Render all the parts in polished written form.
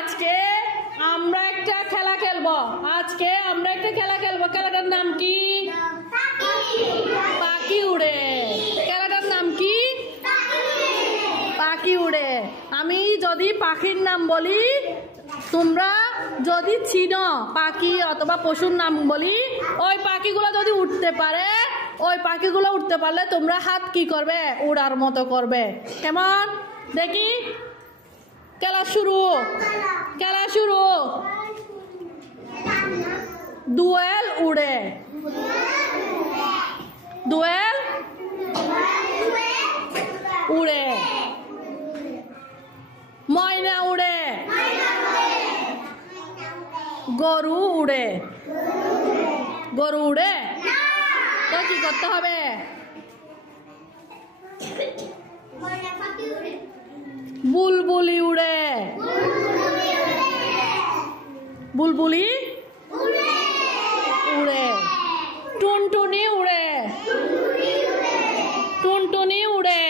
আজকে আমরা একটা খেলা খেলবো। খেলাটার নাম কি? পাখি উড়ে। খেলাটার নাম কি? পাখি উড়ে। আমি যদি পাখির নাম বলি, তোমরা যদি চিনো পাখি অথবা পশুর নাম বলি, ওই পাখিগুলো যদি উঠতে পারলে তোমরা হাত কি করবে? উড়ার মতো করবে। কেমন? দেখি, খেলা শুরু। দোয়েল উড়ে। ময়না উড়ে। গরু উড়ে। তো কি করতে হবে? বুলবুলি উড়ে। টুনটুনি উড়ে।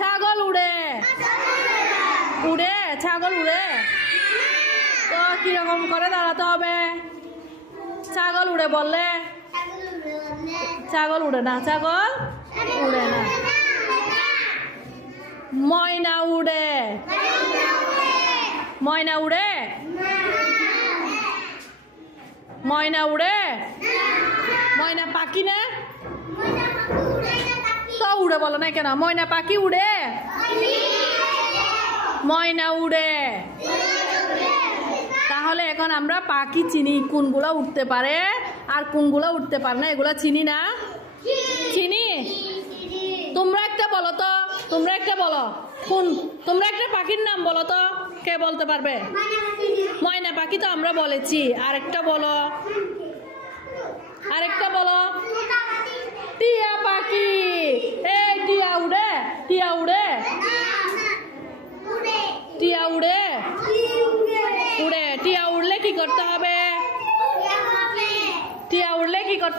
ছাগল উড়ে। তো কিরকম করে দাঁড়াতে হবে? ছাগল উড়ে বললে ছাগল উড়ে না। ময়না উড়ে। ময়না পাখি না? তো উড়ে বলো না কেন? ময়না পাখি উড়ে। তাহলে এখন আমরা পাখি চিনি, কোনগুলো উঠতে পারে আর কোনগুলো উঠতে পারে না, এগুলা চিনি না? চিনি। তোমরা একটা বলো তো, তোমরা একটা পাখির নাম বলো তো। কে বলতে পারবে? ময়না পাখি তো আমরা বলেছি। আরেকটা বলো। টিয়া পাখি। এই টিয়া উড়ে। টিয়া উড়লে কি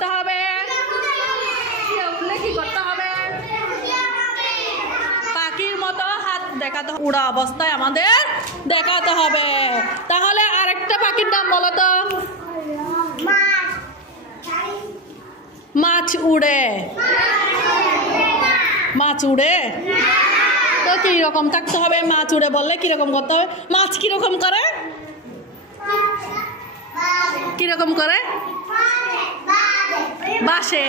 করতে হবে? পাখির মতো হাত দেখাতে, উড়া অবস্থায় আমাদের দেখাতে হবে। তাহলে আরেকটা পাখির নাম বলো তো। মাছ উড়ে। তো কিরকম থাকতে হবে? মাছ উড়ে বললে কিরকম করতে হবে? মাছ কিরকম করে? বাসে।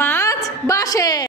মাছ বাসে।